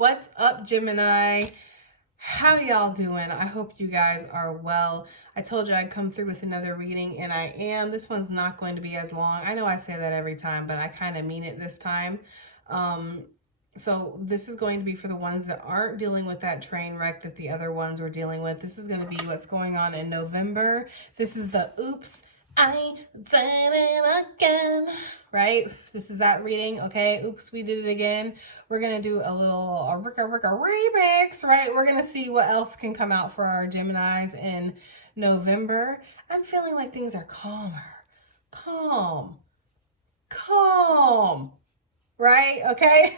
What's up, Gemini? How y'all doing? I hope you guys are well. I told you I'd come through with another reading, and I am. This one's not going to be as long. I know I say that every time, but I kind of mean it this time. So this is going to be for the ones that aren't dealing with that train wreck that the other ones were dealing with. This is going to be what's going on in November. This is the Oops, I Did It Again, right? This is that reading, okay? Oops, we did it again. We're going to do a little remix, right? We're going to see what else can come out for our Geminis in November. I'm feeling like things are calmer. Calm. Right? Okay,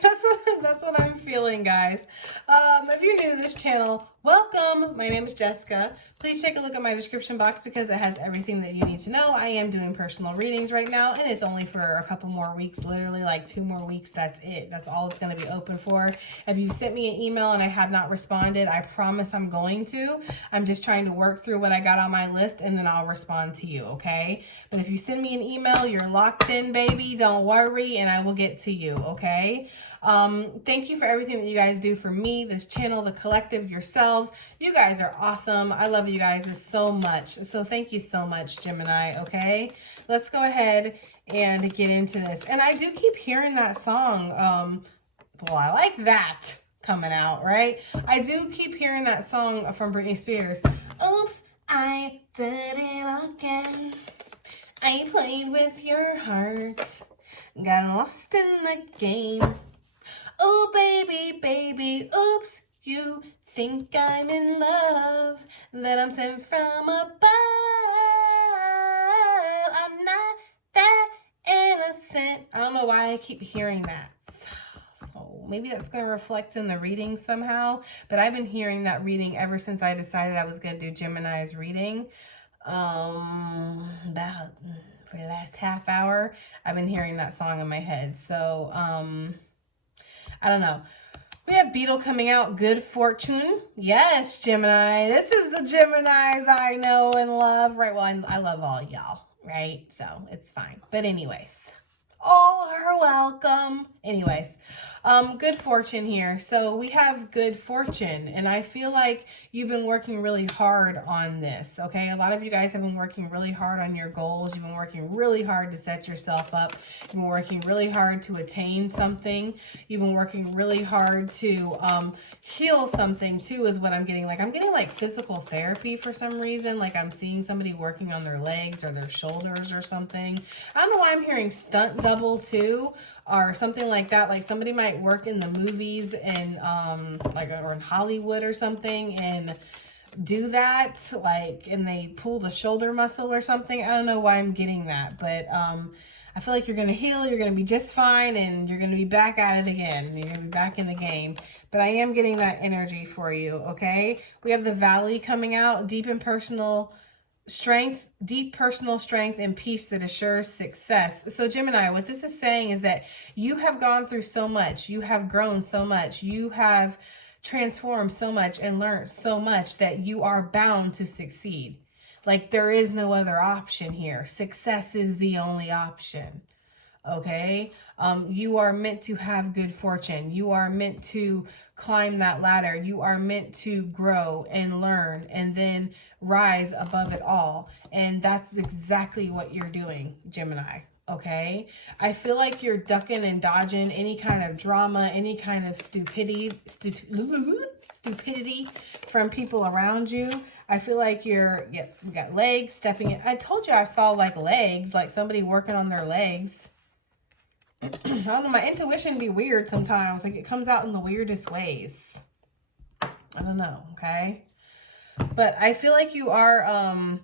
that's what I'm feeling, guys. If you're new to this channel, welcome. My name is Jessica. Please take a look at my description box because it has everything that you need to know. I am doing personal readings right now, and it's only for a couple more weeks, literally like 2 more weeks. That's it. That's all it's going to be open for. If you've sent me an email and I have not responded, I promise I'm going to. I'm just trying to work through what I got on my list, and then I'll respond to you, okay? But if you send me an email, you're locked in, baby. Don't worry, and I will get to you, okay? Thank you for everything that you guys do for me, this channel, the collective, yourselves. You guys are awesome. I love you guys so much. So thank you so much, Gemini, okay? Let's go ahead and get into this. And I do keep hearing that song. Well, I like that coming out, right? I do keep hearing that song from Britney Spears. Oops, I did it again. I played with your heart. Got lost in the game. Oh, baby, baby, oops, you think I'm in love, that I'm sent from above. I'm not that innocent. I don't know why I keep hearing that. So maybe that's going to reflect in the reading somehow, but I've been hearing that reading ever since I decided I was going to do Gemini's reading. About for the last half hour, I've been hearing that song in my head. So, I don't know. We have Beetle coming out. Good fortune. Yes, Gemini. This is the Geminis I know and love. Right. Well, I love all y'all. Right. So it's fine. But anyways, all are welcome. Anyways, good fortune here. So we have good fortune, and I feel like you've been working really hard on this, okay? A lot of you guys have been working really hard on your goals. You've been working really hard to set yourself up. You've been working really hard to attain something. You've been working really hard to heal something too, is what I'm getting. Like, I'm getting like physical therapy for some reason. Like, I'm seeing somebody working on their legs or their shoulders or something. I don't know why I'm hearing stunt double too, or something like that. Like, somebody might work in the movies and like, or in Hollywood or something, and do that, like, and they pull the shoulder muscle or something. I don't know why I'm getting that, but I feel like you're going to heal, you're going to be just fine, and you're going to be back at it again. You're going to be back in the game. But I am getting that energy for you, okay? We have the Valley coming out, deep personal strength and peace that assures success. So Gemini, what this is saying is that you have gone through so much, you have grown so much, you have transformed so much and learned so much that you are bound to succeed. Like, there is no other option here. Success is the only option. Okay, you are meant to have good fortune. You are meant to climb that ladder. You are meant to grow and learn and then rise above it all. And that's exactly what you're doing, Gemini. Okay, I feel like you're ducking and dodging any kind of drama, any kind of stupidity from people around you. I feel like we got legs stepping in. I told you I saw like legs, like somebody working on their legs. I don't know, my intuition be weird sometimes. Like, it comes out in the weirdest ways. I don't know, okay? But I feel like you are,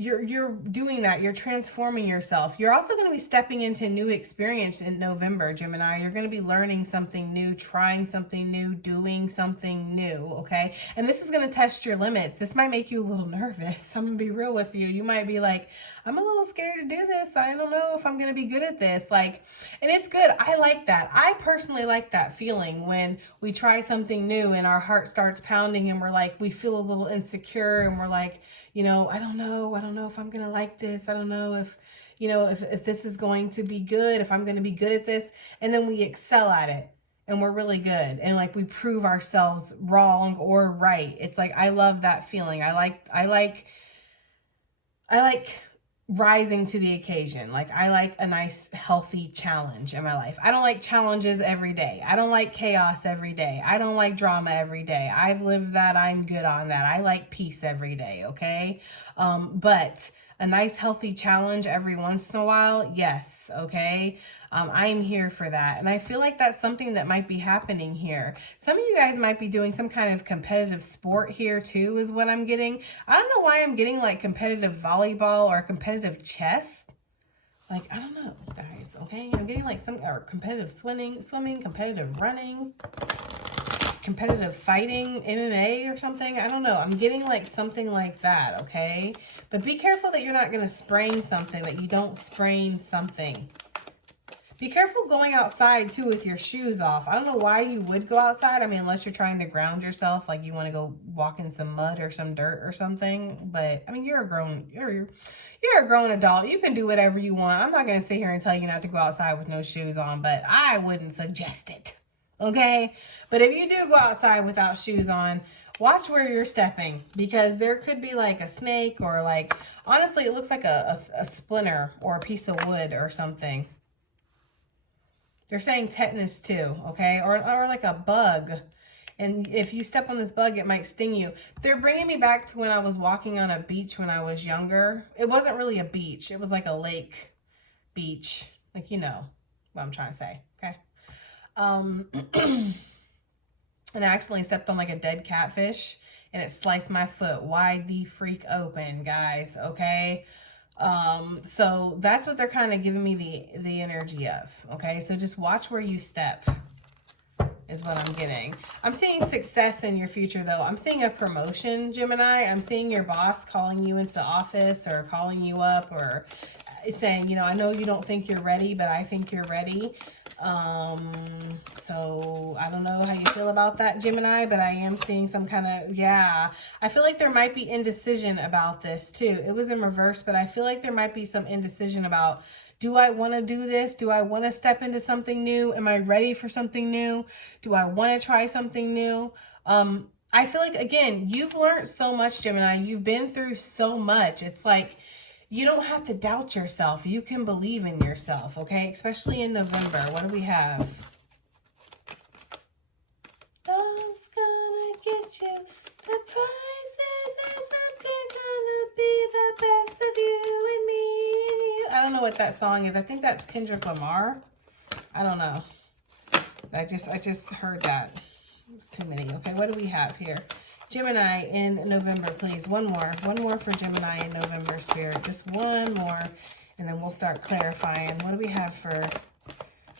you're doing that. You're transforming yourself. You're also going to be stepping into new experience in November, Gemini. You're going to be learning something new, trying something new, doing something new, okay? And this is going to test your limits. This might make you a little nervous. I'm going to be real with you. You might be like, I'm a little scared to do this. I don't know if I'm going to be good at this. Like, and it's good. I like that. I personally like that feeling when we try something new and our heart starts pounding and we're like, we feel a little insecure and we're like, you know, I don't know if I'm going to like this. I don't know if, you know, if this is going to be good, if I'm going to be good at this. And then we excel at it. and we're really good, and like we prove ourselves wrong or right. It's like, I love that feeling. I like rising to the occasion. Like, I like a nice healthy challenge in my life. I don't like challenges every day. I don't like chaos every day. I don't like drama every day. I've lived that. I'm good on that. I like peace every day. Okay. But a nice healthy challenge every once in a while, yes. Okay. I'm here for that. And I feel like that's something that might be happening here. Some of you guys might be doing some kind of competitive sport here too, is what I'm getting. I don't know why I'm getting like competitive volleyball or competitive chess. Like, I don't know, guys. Okay. I'm getting like some, or competitive swimming, competitive running, competitive fighting, MMA or something. I don't know. I'm getting like something like that. Okay. But be careful that you're not going to sprain something, that you don't sprain something. Be careful going outside, too, with your shoes off. I don't know why you would go outside. I mean, unless you're trying to ground yourself, like you want to go walk in some mud or some dirt or something. But, I mean, you're a grown adult. You can do whatever you want. I'm not going to sit here and tell you not to go outside with no shoes on, but I wouldn't suggest it. Okay? But if you do go outside without shoes on, watch where you're stepping, because there could be like a snake, or like, honestly, it looks like a splinter or a piece of wood or something. They're saying tetanus too, okay? Or like a bug. And if you step on this bug, it might sting you. They're bringing me back to when I was walking on a beach when I was younger. It wasn't really a beach. It was like a lake beach. Like, you know what I'm trying to say, okay? And I accidentally stepped on like a dead catfish, and it sliced my foot wide the freak open, guys, okay? So that's what they're kind of giving me the energy of. Okay. So just watch where you step is what I'm getting. I'm seeing success in your future though. I'm seeing a promotion, Gemini. I'm seeing your boss calling you into the office, or calling you up, or saying, you know, I know you don't think you're ready, but I think you're ready. So I don't know how you feel about that, Gemini, but I am seeing some kind of, yeah, I feel like there might be indecision about this too. It was in reverse, but I feel like there might be some indecision about, do I want to do this? Do I want to step into something new? Am I ready for something new? Do I want to try something new? I feel like, again, you've learned so much, Gemini. You've been through so much. It's like, you don't have to doubt yourself. You can believe in yourself, okay? Especially in November. What do we have? Love's gonna get you. The prices is something gonna be the best of you and me and you. I don't know what that song is. I think that's Kendrick Lamar. I don't know. I just heard that. It's too many. Okay, what do we have here? Gemini in November, please. One more for Gemini in November, Spirit. Just one more, and then we'll start clarifying. What do we have for?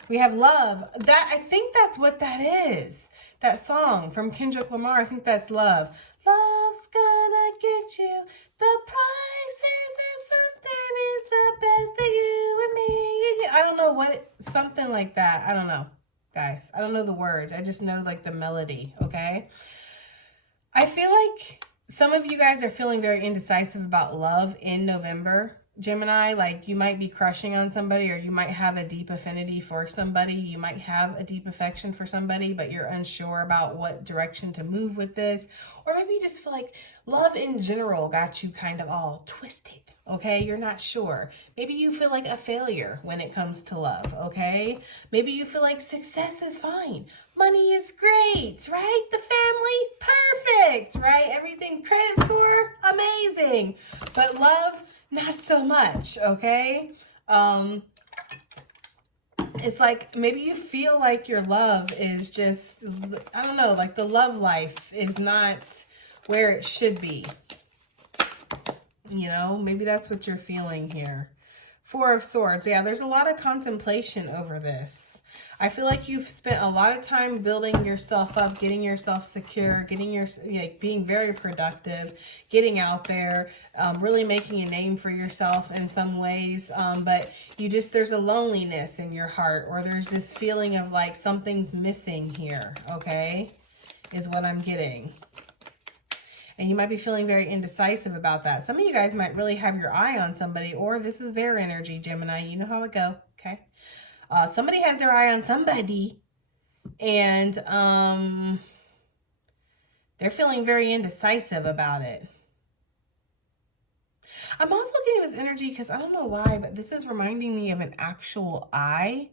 We have love. That, I think that's what that is. That song from Kendrick Lamar. I think that's love. Love's gonna get you. The price is that something is the best of you and me. I don't know what, something like that. I don't know, guys. I don't know the words. I just know like the melody. Okay. I feel like some of you guys are feeling very indecisive about love in November, Gemini. Like, you might be crushing on somebody, or you might have a deep affinity for somebody. You might have a deep affection for somebody, but you're unsure about what direction to move with this. Or maybe you just feel like love in general got you kind of all twisted. Okay, you're not sure. Maybe you feel like a failure when it comes to love, okay? Maybe you feel like success is fine. Money is great, right? The family, perfect, right? Everything, credit score, amazing. But love, not so much, okay? It's like maybe you feel like your love is just, I don't know, like the love life is not where it should be. You know, maybe that's what you're feeling here. Four of Swords. Yeah, there's a lot of contemplation over this. I feel like you've spent a lot of time building yourself up, getting yourself secure, being very productive, getting out there, really making a name for yourself in some ways. But there's a loneliness in your heart, or there's this feeling of like something's missing here, okay, is what I'm getting. And you might be feeling very indecisive about that. Some of you guys might really have your eye on somebody, or this is their energy, Gemini. You know how it go, okay? Somebody has their eye on somebody, And they're feeling very indecisive about it. I'm also getting this energy because I don't know why, but this is reminding me of an actual eye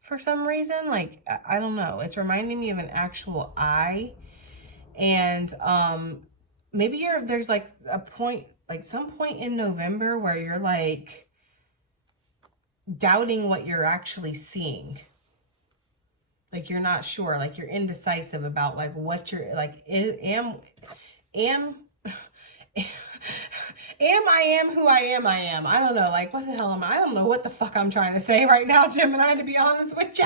for some reason. Like, I don't know. It's reminding me of an actual eye. And maybe there's like a point, like some point in November where you're like doubting what you're actually seeing. Like you're not sure, like you're indecisive about like what you're like, am I am who I am. I don't know, like what the hell am I? I don't know what the fuck I'm trying to say right now, Gemini, to be honest with you.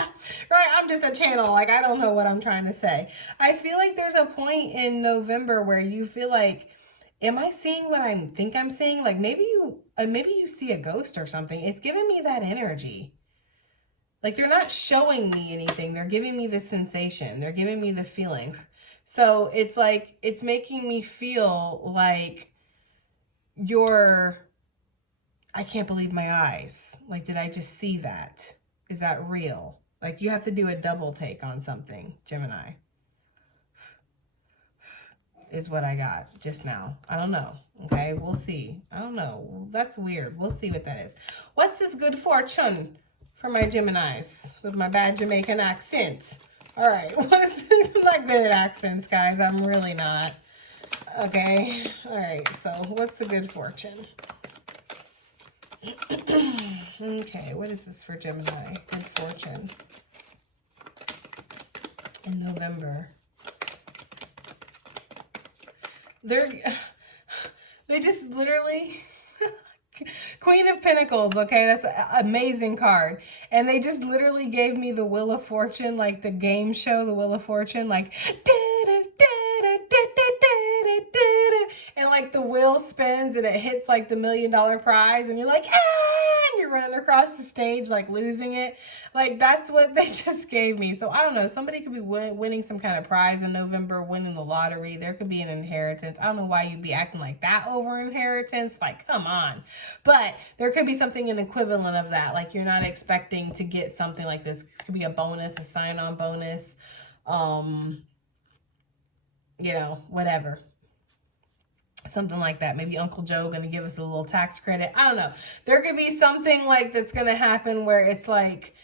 Right? I'm just a channel, like I don't know what I'm trying to say. I feel like there's a point in November where you feel like, am I seeing what I think I'm seeing? Like maybe you see a ghost or something. It's giving me that energy. Like they're not showing me anything. They're giving me the sensation. They're giving me the feeling. So it's like, it's making me feel like I can't believe my eyes. Like, did I just see that? Is that real? Like you have to do a double take on something, Gemini. Is what I got just now. I don't know. Okay, we'll see. I don't know. That's weird. We'll see what that is. What's this good fortune for my Geminis with my bad Jamaican accent? All right. I'm not good at accents, guys. I'm really not. Okay. All right. So what's the good fortune? Okay. What is this for Gemini? Good fortune in November. They just literally Queen of Pinnacles, okay, that's an amazing card. And they just literally gave me the Wheel of Fortune, like the game show, the Wheel of Fortune, like and like the wheel spins and it hits like the $1 million prize and you're like, ah, and you're running across the stage like losing it. Like that's what they just gave me. So I don't know, somebody could be winning some kind of prize in November, winning the lottery. There could be an inheritance. I don't know why you'd be acting like that over inheritance. Like, come on. But there could be something an equivalent of that. Like you're not expecting to get something like this. This could be a bonus, a sign-on bonus. You know, whatever. Something like that. Maybe Uncle Joe gonna give us a little tax credit. I don't know. There could be something like that's gonna happen where it's like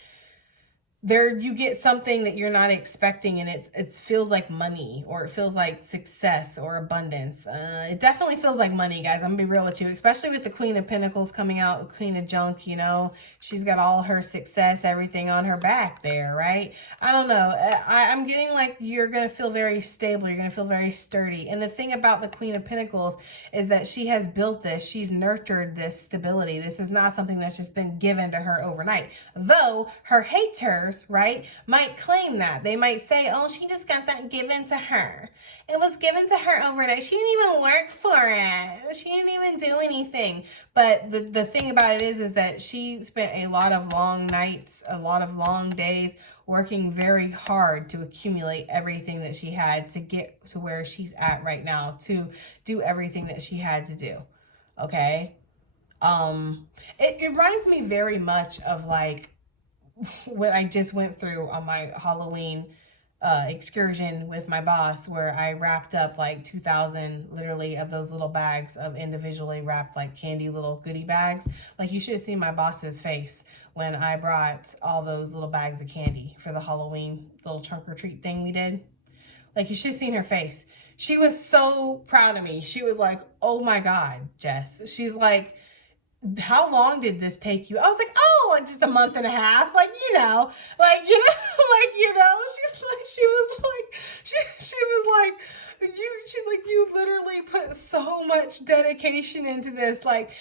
you get something that you're not expecting and it feels like money or it feels like success or abundance. It definitely feels like money, guys. I'm gonna be real with you, especially with the Queen of Pentacles coming out, the Queen of Junk, you know, she's got all her success, everything on her back there, right? I don't know. I'm getting like you're gonna feel very stable. You're gonna feel very sturdy. And the thing about the Queen of Pentacles is that she has built this. She's nurtured this stability. This is not something that's just been given to her overnight. Though her haters, right, might claim that. They might say, oh, she just got that given to her. It was given to her overnight. She didn't even work for it. She didn't even do anything. But the thing about it is that she spent a lot of long nights, a lot of long days working very hard to accumulate everything that she had to get to where she's at right now, to do everything that she had to do. Okay? It reminds me very much of like what I just went through on my Halloween excursion with my boss, where I wrapped up like 2,000 literally of those little bags of individually wrapped like candy little goodie bags. Like you should have seen my boss's face when I brought all those little bags of candy for the Halloween little trunk or treat thing we did. Like you should have seen her face. She was so proud of me. She was like, oh my God, Jess. She's like, how long did this take you? I was like, oh, just a month and a half. Like, you know, like, you know, like, you know, she was like, you literally put so much dedication into this. Like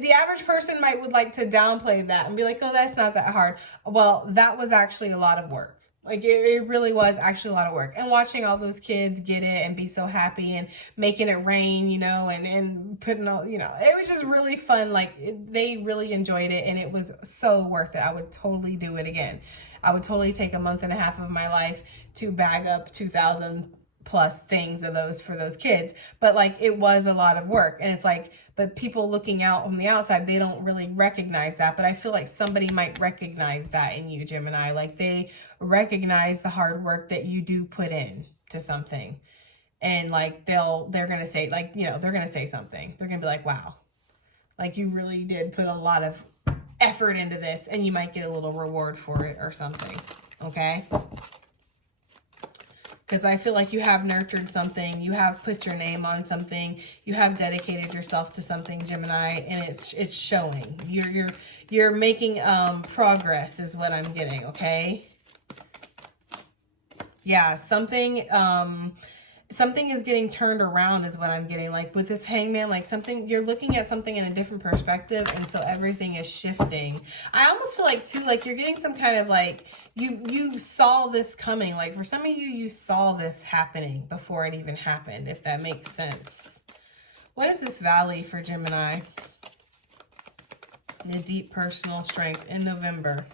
the average person would like to downplay that and be like, oh, that's not that hard. Well, that was actually a lot of work. Like it really was actually a lot of work. And watching all those kids get it and be so happy and making it rain, you know, and putting all, you know, it was just really fun. Like they really enjoyed it and it was so worth it. I would totally do it again. I would totally take a month and a half of my life to bag up 2,000 plus things of those for those kids, but like it was a lot of work. And it's like, but people looking out on the outside, they don't really recognize that. But I feel like somebody might recognize that in you, Gemini. Like they recognize the hard work that you do put in to something. And like they're gonna say, like, you know, they're gonna say something. They're gonna be like, wow, like you really did put a lot of effort into this, and you might get a little reward for it or something. Okay, because I feel like you have nurtured something, you have put your name on something, you have dedicated yourself to something, Gemini, and it's showing. You're making progress is what I'm getting. Okay, yeah, something is getting turned around is what I'm getting. Like with this Hangman, like something, you're looking at something in a different perspective, and so everything is shifting. I almost feel like too, like you're getting some kind of like, you saw this coming. Like for some of you, you saw this happening before it even happened, if that makes sense. What is this Valley for Gemini? The deep personal strength in November.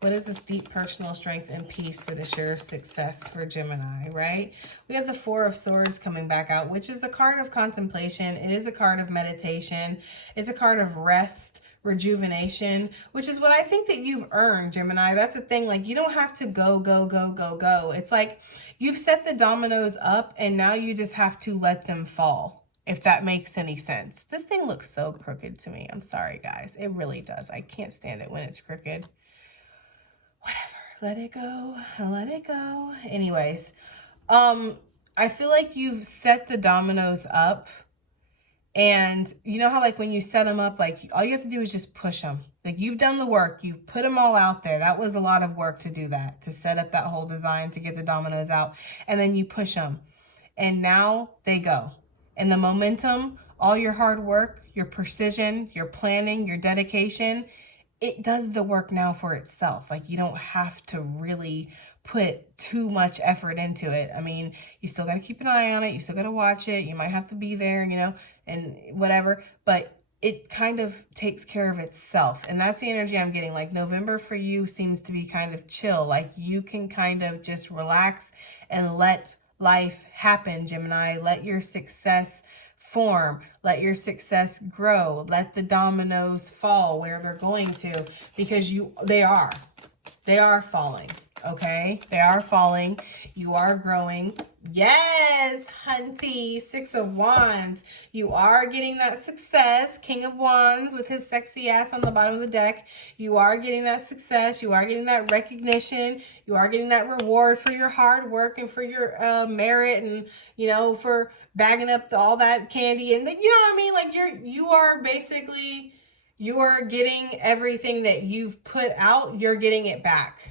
What is this deep personal strength and peace that assures success for Gemini, right? We have the Four of Swords coming back out, which is a card of contemplation. It is a card of meditation. It's a card of rest, rejuvenation, which is what I think that you've earned, Gemini. That's the thing. Like you don't have to go, go, go, go, go. It's like you've set the dominoes up and now you just have to let them fall, if that makes any sense. This thing looks so crooked to me. I'm sorry, guys. It really does. I can't stand it when it's crooked. Whatever, let it go, let it go. Anyways, I feel like you've set the dominoes up, and you know how like when you set them up, like all you have to do is just push them. Like you've done the work, you've put them all out there. That was a lot of work to do that, to set up that whole design, to get the dominoes out, and then you push them, and now they go. And the momentum, all your hard work, your precision, your planning, your dedication, it does the work now for itself. Like you don't have to really put too much effort into it. I mean, you still got to keep an eye on it. You still got to watch it. You might have to be there, you know, and whatever, but it kind of takes care of itself. And that's the energy I'm getting. Like November for you seems to be kind of chill. Like you can kind of just relax and let life happen, Gemini. Let your success form, let your success grow, let the dominoes fall where they're going to, because they are falling. Okay, they are falling. You are growing. Yes, hunty. Six of Wands. You are getting that success. King of Wands with his sexy ass on the bottom of the deck. You are getting that success. You are getting that recognition. You are getting that reward for your hard work and for your merit, and you know, for bagging up all that candy, and you know what I mean. Like you are basically, you are getting everything that you've put out. You're getting it back.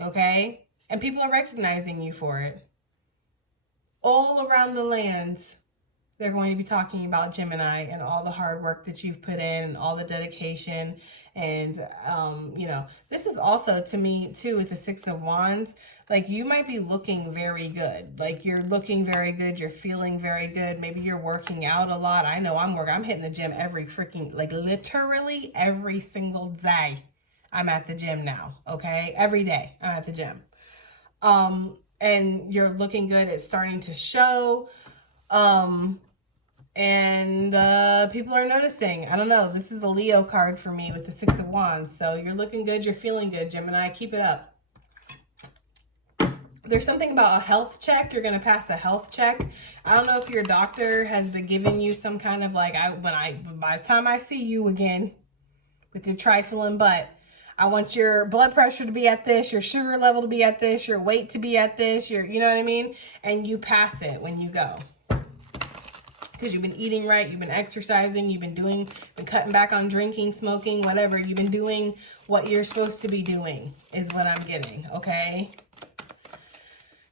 Okay? And people are recognizing you for it. All around the land, they're going to be talking about Gemini and all the hard work that you've put in and all the dedication. And, you know, this is also to me too with the Six of Wands, like you might be looking very good. Like you're looking very good. You're feeling very good. Maybe you're working out a lot. I know I'm hitting the gym every freaking, like literally every single day. I'm at the gym now. Okay. Every day I'm at the gym. And you're looking good. It's starting to show. And people are noticing. I don't know. This is a Leo card for me with the Six of Wands. So you're looking good. You're feeling good, Gemini. Keep it up. There's something about a health check. You're going to pass a health check. I don't know if your doctor has been giving you some kind of like, by the time I see you again with your trifling butt, I want your blood pressure to be at this, your sugar level to be at this, your weight to be at this, you know what I mean? And you pass it when you go. Because you've been eating right, you've been exercising, you've been cutting back on drinking, smoking, whatever. You've been doing what you're supposed to be doing is what I'm getting, okay?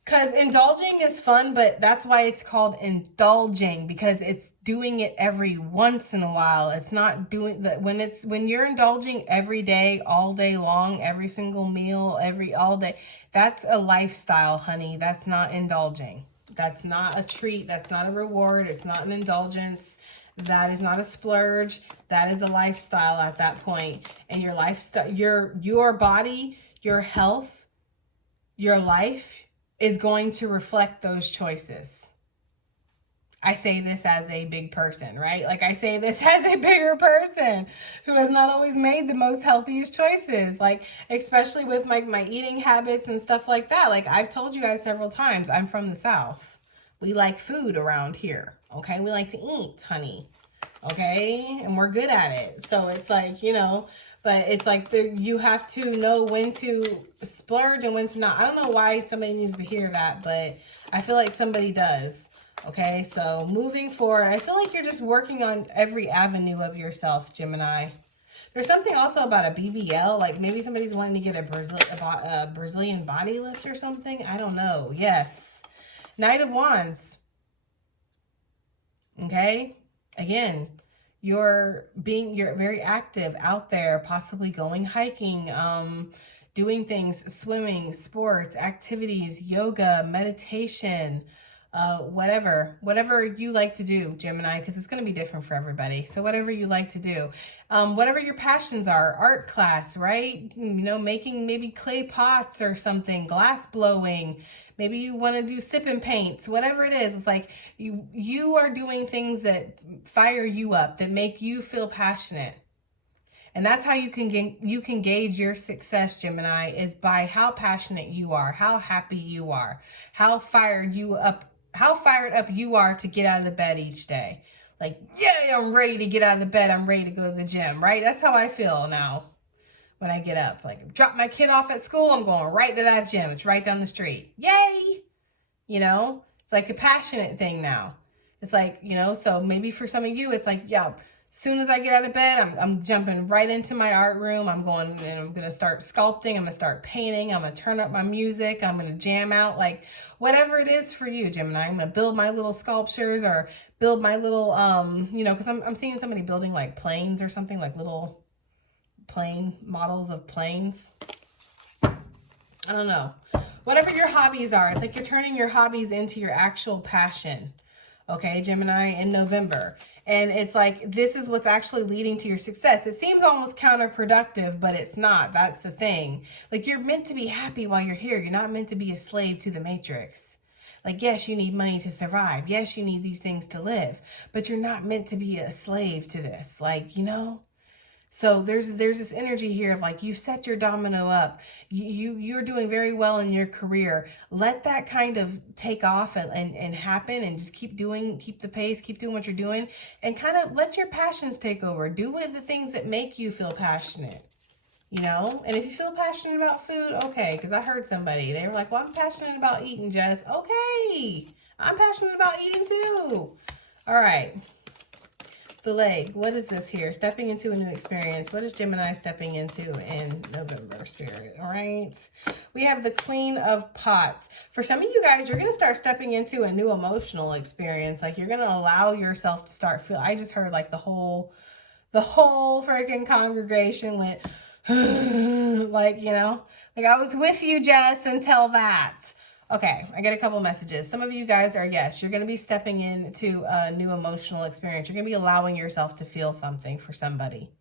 Because indulging is fun, but that's why it's called indulging, because it's doing it every once in a while. It's not doing that when you're indulging every day, all day long, every single meal, all day. That's a lifestyle, honey. That's not indulging. That's not a treat. That's not a reward. It's not an indulgence. That is not a splurge. That is a lifestyle at that point. And your lifestyle, your body, your health, your life, is going to reflect those choices. I say this as a big person, right? Like I say this as a bigger person who has not always made the most healthiest choices, like especially with my eating habits and stuff like that. Like I've told you guys several times, I'm from the South. We like food around here, okay? We like to eat, honey, okay? And we're good at it. So it's like, you know, but it's like you have to know when to splurge and when to not. I don't know why somebody needs to hear that, but I feel like somebody does. Okay, so moving forward, I feel like you're just working on every avenue of yourself, Gemini. There's something also about a BBL, like maybe somebody's wanting to get a Brazilian body lift or something. I don't know. Yes. Knight of Wands. Okay, again, you're very active out there, possibly going hiking, doing things, swimming, sports, activities, yoga, meditation, whatever you like to do, Gemini, because it's going to be different for everybody. So whatever you like to do, whatever your passions are, art class, right? You know, making maybe clay pots or something, glass blowing. Maybe you want to do sipping paints, whatever it is. It's like you are doing things that fire you up, that make you feel passionate. And that's how you can gauge your success, Gemini, is by how passionate you are, how happy you are, how fired up you are to get out of the bed each day. Like, yeah, I'm ready to get out of the bed. I'm ready to go to the gym, right? That's how I feel now when I get up. Like, drop my kid off at school, I'm going right to that gym. It's right down the street. Yay! You know, it's like a passionate thing now. It's like, you know, so maybe for some of you, it's like, yeah, soon as I get out of bed, I'm jumping right into my art room. I'm going and I'm going to start sculpting. I'm going to start painting. I'm going to turn up my music. I'm going to jam out, like whatever it is for you, Gemini. I'm going to build my little sculptures or build my little, you know, because I'm seeing somebody building like planes or something, like little plane models of planes. I don't know. Whatever your hobbies are, it's like you're turning your hobbies into your actual passion. Okay, Gemini, in November. And it's like, this is what's actually leading to your success. It seems almost counterproductive, but it's not. That's the thing. Like, you're meant to be happy while you're here. You're not meant to be a slave to the matrix. Like, yes, you need money to survive. Yes, you need these things to live. But you're not meant to be a slave to this. Like, you know? So there's this energy here of like, you've set your domino up. You're doing very well in your career. Let that kind of take off and happen, and just keep the pace, keep doing what you're doing, and kind of let your passions take over. Do with the things that make you feel passionate, you know? And if you feel passionate about food, okay, because I heard somebody, they were like, well, I'm passionate about eating, Jess. Okay, I'm passionate about eating too. All right. The leg, what is this here? Stepping into a new experience. What is Gemini stepping into in November, Spirit? All right. We have the Queen of Pots. For some of you guys, you're going to start stepping into a new emotional experience. Like, you're going to allow yourself to start feel. I just heard like the whole freaking congregation went, like, you know, like I was with you, Jess, until that. Okay, I get a couple messages. Some of you guys are, yes, you're going to be stepping into a new emotional experience. You're going to be allowing yourself to feel something for somebody.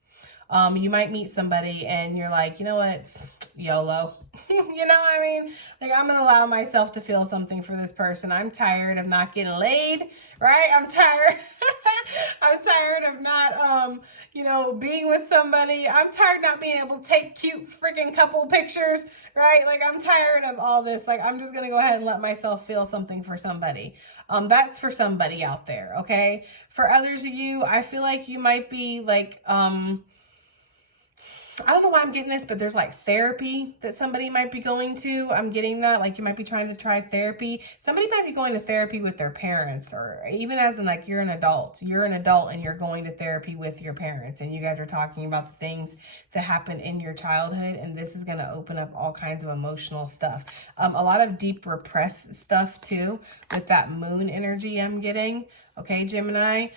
You might meet somebody and you're like, you know what, YOLO. You know what I mean? Like, I'm going to allow myself to feel something for this person. I'm tired of not getting laid, right? I'm tired. I'm tired of not, you know, being with somebody. I'm tired of not being able to take cute freaking couple pictures, right? Like, I'm tired of all this. Like, I'm just going to go ahead and let myself feel something for somebody. That's for somebody out there, okay? For others of you, I feel like you might be like, I don't know why I'm getting this, but there's like therapy that somebody might be going to. I'm getting that. Like, you might be trying to try therapy. Somebody might be going to therapy with their parents, or even as in like, you're an adult. You're an adult and you're going to therapy with your parents, and you guys are talking about the things that happened in your childhood, and this is going to open up all kinds of emotional stuff. A lot of deep repressed stuff too with that moon energy I'm getting. Okay, Gemini.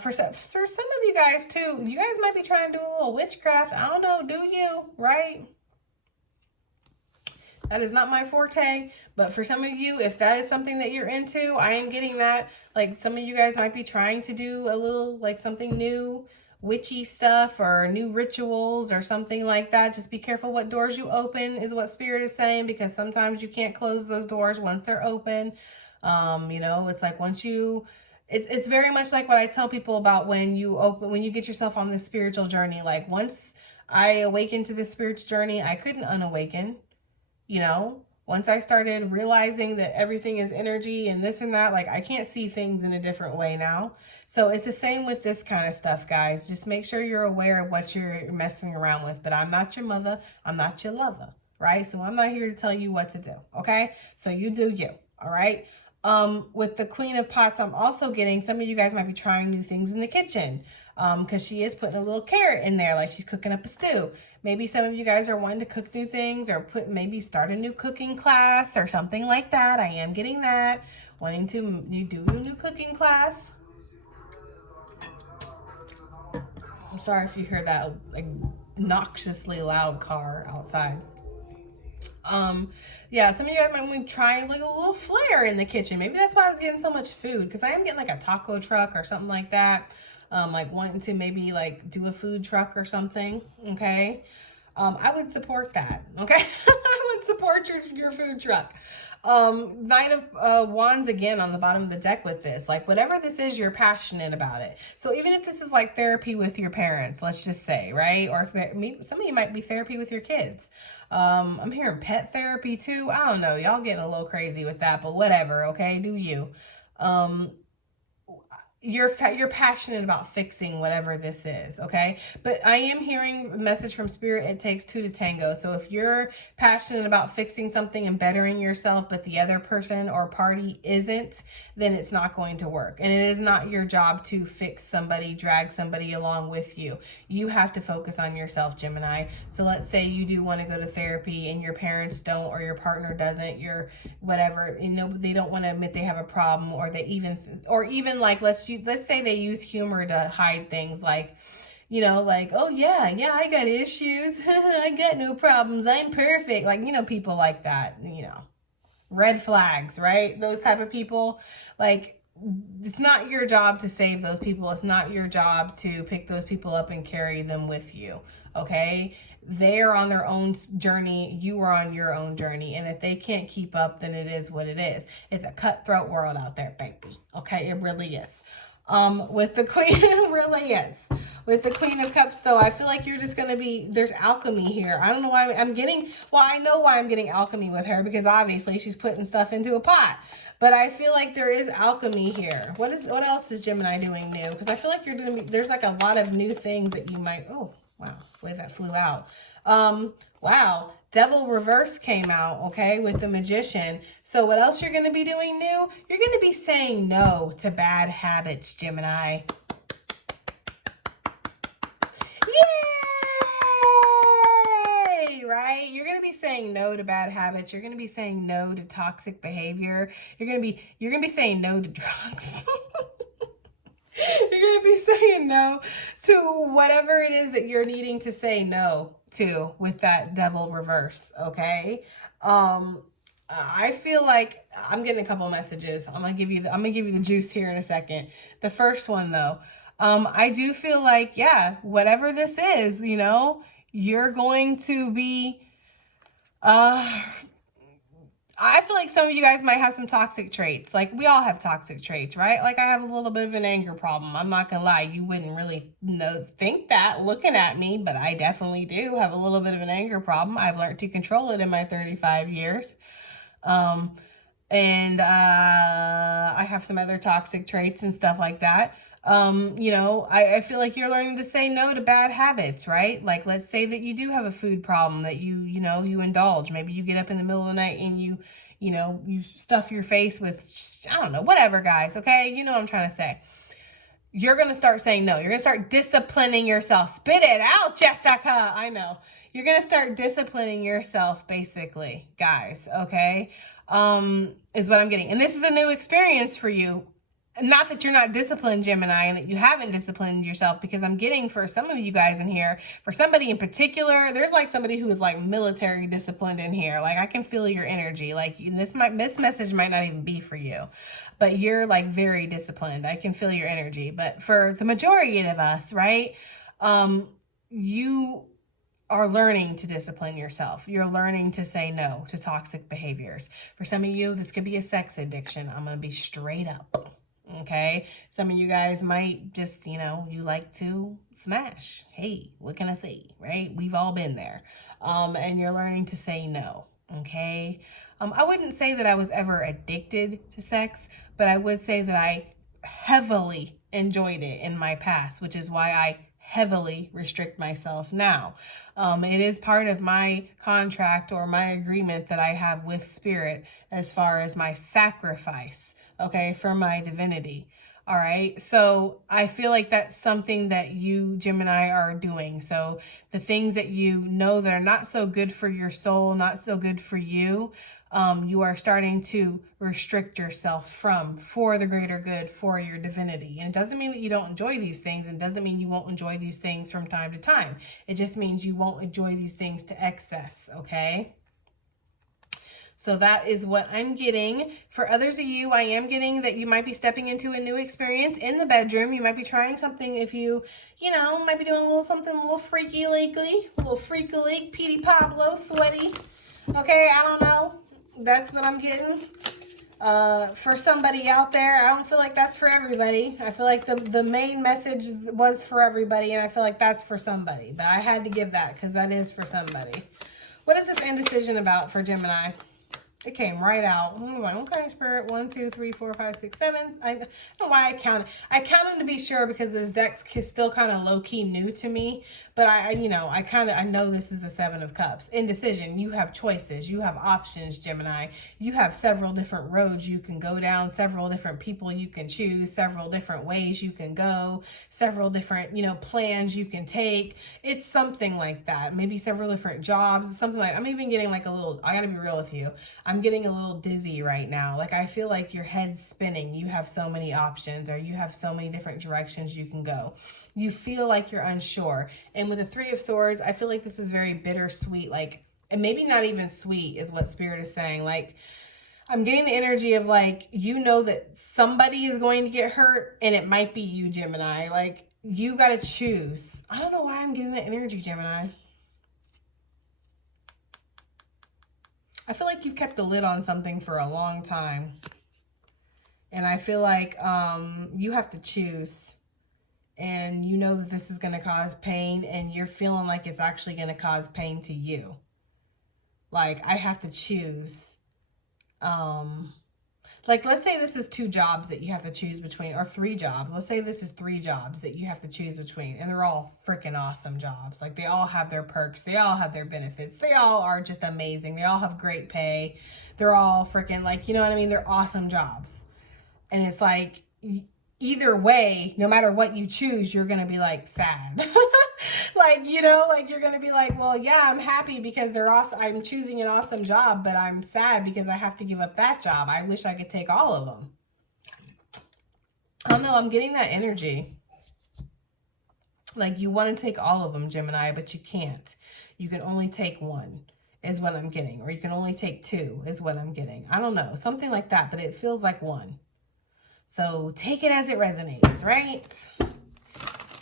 For some of you guys too, you guys might be trying to do a little witchcraft. I don't know, do you? Right? That is not my forte, but for some of you, if that is something that you're into, I am getting that. Like, some of you guys might be trying to do a little, like, something new witchy stuff or new rituals or something like that. Just be careful what doors you open is what Spirit is saying, because sometimes you can't close those doors once they're open. You know, it's like once you, it's very much like what I tell people about when you get yourself on this spiritual journey. Like once I awakened to this spiritual journey, I couldn't unawaken, you know? Once I started realizing that everything is energy and this and that, like I can't see things in a different way now. So it's the same with this kind of stuff, guys. Just make sure you're aware of what you're messing around with. But I'm not your mother. I'm not your lover, right? So I'm not here to tell you what to do, okay? So you do you, all right? With the Queen of Pots, I'm also getting, some of you guys might be trying new things in the kitchen, because she is putting a little carrot in there, like she's cooking up a stew. Maybe some of you guys are wanting to cook new things, or maybe start a new cooking class or something like that. I am getting that. Wanting to do a new cooking class. I'm sorry if you hear that like obnoxiously loud car outside. Yeah, some of you guys might want to try like a little flair in the kitchen. Maybe that's why I was getting so much food, because I am getting like a taco truck or something like that. Like wanting to maybe like do a food truck or something. Okay. I would support that. Okay. I would support your food truck. Knight of Wands again on the bottom of the deck with this. Like whatever this is, you're passionate about it. So even if this is like therapy with your parents, let's just say, right? Or some of you might be therapy with your kids. I'm hearing pet therapy too. I don't know. Y'all getting a little crazy with that, but whatever. Okay. Do you. You're passionate about fixing whatever this is, okay? But I am hearing a message from Spirit, it takes two to tango. So if you're passionate about fixing something and bettering yourself, but the other person or party isn't, then it's not going to work. And it is not your job to fix somebody, drag somebody along with you. You have to focus on yourself, Gemini. So let's say you do want to go to therapy and your parents don't, or your partner doesn't, your whatever, you know, they don't want to admit they have a problem, or even like, let's say they use humor to hide things, like, you know, like, oh yeah, I got issues. I got no problems. I'm perfect. Like, you know, people like that, you know, red flags, right? Those type of people, like, it's not your job to save those people. It's not your job to pick those people up and carry them with you. Okay. They're on their own journey. You are on your own journey. And if they can't keep up, then it is what it is. It's a cutthroat world out there, baby. Okay. It really is. With the Queen, really is. With the Queen of Cups, though, I feel like you're just going to be, there's alchemy here. I don't know why I'm getting, well, I know why I'm getting alchemy with her, because obviously she's putting stuff into a pot. But I feel like there is alchemy here. What else is Gemini doing new? Because I feel like you're doing, there's like a lot of new things that you might, oh, wow, the way that flew out. Wow, Devil Reverse came out, okay, with the Magician. So what else you're going to be doing new? You're going to be saying no to bad habits, Gemini. Yay! Right? You're going to be saying no to bad habits. You're going to be saying no to toxic behavior. You're going to be saying no to drugs. You're going to be saying no to whatever it is that you're needing to say no to with that Devil Reverse, okay? I feel like I'm getting a couple messages. I'm gonna give you the juice here in a second. The first one though, I do feel like, yeah, whatever this is, you know, you're going to be I feel like some of you guys might have some toxic traits. Like, we all have toxic traits, right? Like, I have a little bit of an anger problem. I'm not gonna lie. You wouldn't really think that looking at me, but I definitely do have a little bit of an anger problem. I've learned to control it in my 35 years. I have some other toxic traits and stuff like that. You know, I feel like you're learning to say no to bad habits, right? Like, let's say that you do have a food problem that you indulge. Maybe you get up in the middle of the night and you stuff your face with, I don't know, whatever, guys. Okay. You know what I'm trying to say. You're going to start saying no. You're going to start disciplining yourself. Spit it out, Jessica. I know. You're going to start disciplining yourself, basically, guys. Okay. Is what I'm getting. And this is a new experience for you. not that you're not disciplined, Gemini, and that you haven't disciplined yourself, because I'm getting, for some of you guys in here, for somebody in particular, there's like somebody who is like military disciplined in here. Like, I can feel your energy. Like, this message might not even be for you, but you're like very disciplined. I can feel your energy. But for the majority of us, right, you are learning to discipline yourself. You're learning to say no to toxic behaviors. For some of you, this could be a sex addiction. I'm going to be straight up. Okay. Some of you guys might just, you know, you like to smash. Hey, what can I say? Right? We've all been there. And you're learning to say no. Okay. I wouldn't say that I was ever addicted to sex, but I would say that I heavily enjoyed it in my past, which is why I heavily restrict myself now. It is part of my contract or my agreement that I have with spirit as far as my sacrifice, okay, for my divinity. All right. So I feel like that's something that you, Gemini, are doing. So the things that you know that are not so good for your soul, not so good for you, you are starting to restrict yourself from for the greater good, for your divinity. And it doesn't mean that you don't enjoy these things. It doesn't mean you won't enjoy these things from time to time. It just means you won't enjoy these things to excess. Okay. So that is what I'm getting. For others of you, I am getting that you might be stepping into a new experience in the bedroom. You might be trying something if you know, might be doing a little something a little freaky leaky, a little freaky leak, Petey Pablo, sweaty. Okay, I don't know. That's what I'm getting. For somebody out there, I don't feel like that's for everybody. I feel like the main message was for everybody, and I feel like that's for somebody. But I had to give that because that is for somebody. What is this indecision about for Gemini? It came right out. I'm like, okay, Spirit, 1, 2, 3, 4, 5, 6, 7. I don't know why I counted. I counted to be sure because this deck is still kind of low-key new to me. But I know this is a 7 of Cups. Indecision, you have choices. You have options, Gemini. You have several different roads you can go down, several different people you can choose, several different ways you can go, several different, plans you can take. It's something like that. Maybe several different jobs, something like, I'm even getting like a little, I gotta be real with you. I'm getting a little dizzy right now. Like, I feel like your head's spinning. You have so many options, or you have so many different directions you can go. You feel like you're unsure. And with the 3 of Swords, I feel like this is very bittersweet. Like, and maybe not even sweet is what Spirit is saying. Like, I'm getting the energy of like, that somebody is going to get hurt, and it might be you, Gemini. Like, you got to choose. I don't know why I'm getting that energy, Gemini. I feel like you've kept the lid on something for a long time. And I feel like you have to choose. And you know that this is going to cause pain. And you're feeling like it's actually going to cause pain to you. Like, I have to choose. Like, let's say this is 2 jobs that you have to choose between, or 3 jobs. Let's say this is 3 jobs that you have to choose between, and they're all freaking awesome jobs. Like, they all have their perks. They all have their benefits. They all are just amazing. They all have great pay. They're all freaking, like, you know what I mean? They're awesome jobs. And it's like, either way, no matter what you choose, you're going to be like sad. Like, like you're going to be like, well, yeah, I'm happy because they're awesome. I'm choosing an awesome job, but I'm sad because I have to give up that job. I wish I could take all of them. I don't know. I'm getting that energy. Like, you want to take all of them, Gemini, but you can't. You can only take 1 is what I'm getting. Or you can only take 2 is what I'm getting. I don't know. Something like that, but it feels like 1. So take it as it resonates, right?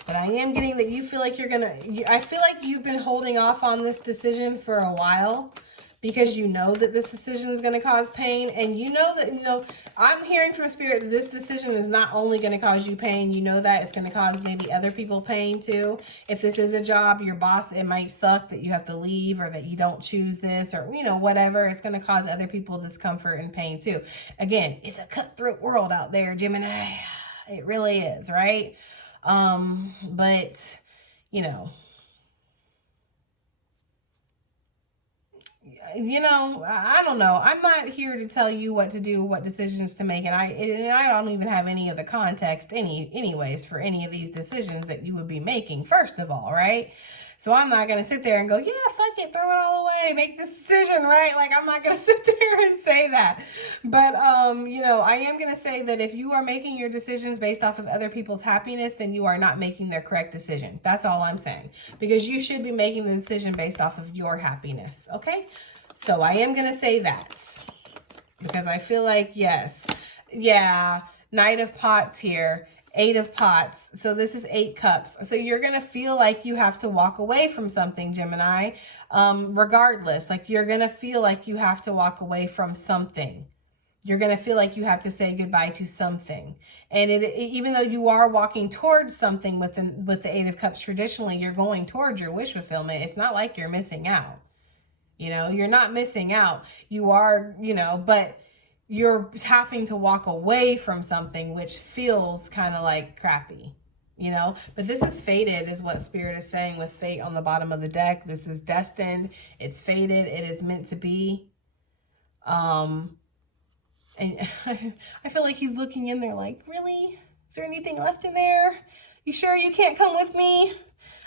But I am getting that you feel like I feel like you've been holding off on this decision for a while because you know that this decision is going to cause pain. And you know that, I'm hearing from Spirit that this decision is not only going to cause you pain, you know that it's going to cause maybe other people pain too. If this is a job, your boss, it might suck that you have to leave or that you don't choose this or, whatever. It's going to cause other people discomfort and pain too. Again, it's a cutthroat world out there, Gemini. It really is, right? But, you know, I don't know. I'm not here to tell you what to do, what decisions to make, and I don't even have any of the context anyways for any of these decisions that you would be making, first of all, right? So I'm not going to sit there and go, yeah, fuck it, throw it all away, make this decision, right? Like, I'm not going to sit there and say that. But, you know, I am going to say that if you are making your decisions based off of other people's happiness, then you are not making their correct decision. That's all I'm saying. Because you should be making the decision based off of your happiness, okay? So I am going to say that. Because I feel like, yes, yeah, Knight of Pots here. 8 of Pots. So this is 8 cups. So you're going to feel like you have to walk away from something, Gemini, regardless. Like you're going to feel like you have to walk away from something. You're going to feel like you have to say goodbye to something. And even though you are walking towards something with the 8 of Cups, traditionally, you're going towards your wish fulfillment. It's not like you're missing out. You know, you're not missing out. You are, you know, but you're having to walk away from something which feels kind of like crappy, you know. But this is fated is what Spirit is saying with fate on the bottom of the deck. This is destined. It's fated. It is meant to be. And I feel like he's looking in there like, really? Is there anything left in there? You sure you can't come with me?